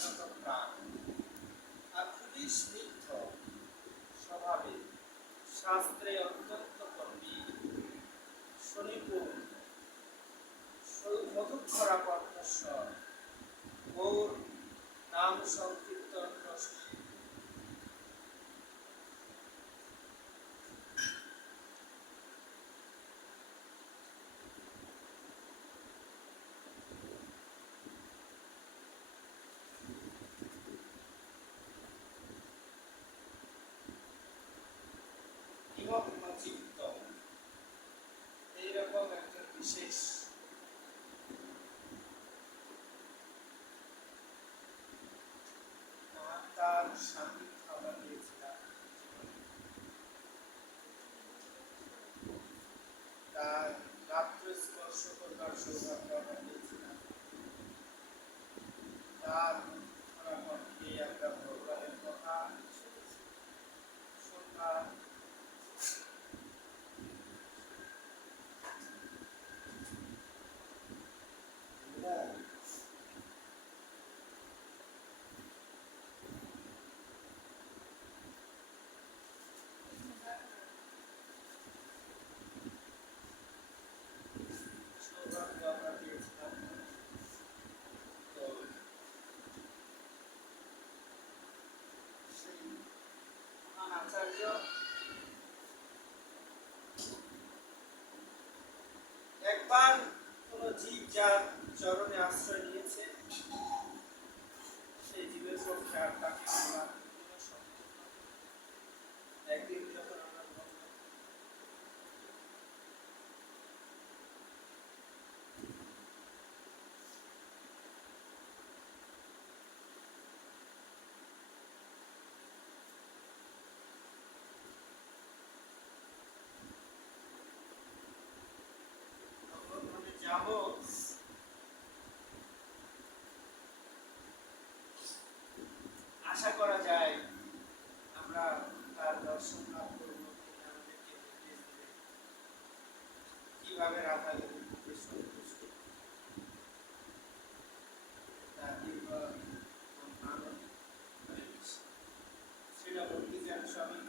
শান্ত প্রাণ আর খুবই স্নিগ্ধ স্বভাবে, শাস্ত্রে অত্যন্ত পণ্ডিত, শনিপুর, মধুক্ষরা কণ্ঠস্বর, গৌর নাম সংকীর্তন রসে নিমগ্ন চিত্ত, এইরকম একজন বিশেষ তার সান্নিধ্য আমরা পেয়েছিলাম। তার রাত্র স্পর্শ করবার সৌভাগ্য আমরা পেয়েছিলাম। তার কণ্ঠে আমরা ভগবানের কথা শুনলাম। সৌভাগ্য আমরা পেয়েছিলাম। তো সেই মহান আচার্য একবার কোন জীব যার চরণে আশ্রয় নিয়েছে, সেই জীবের পক্ষে আর তাকে ভোলা কোনোদিনও সম্ভব নয়। একদিন যখন আমরা ভগবত যাব, আশা করা যায় আমরা তার দর্শন লাভ করব, তিনি আমাদেরকে নির্দেশ দিবেন কিভাবে রাধা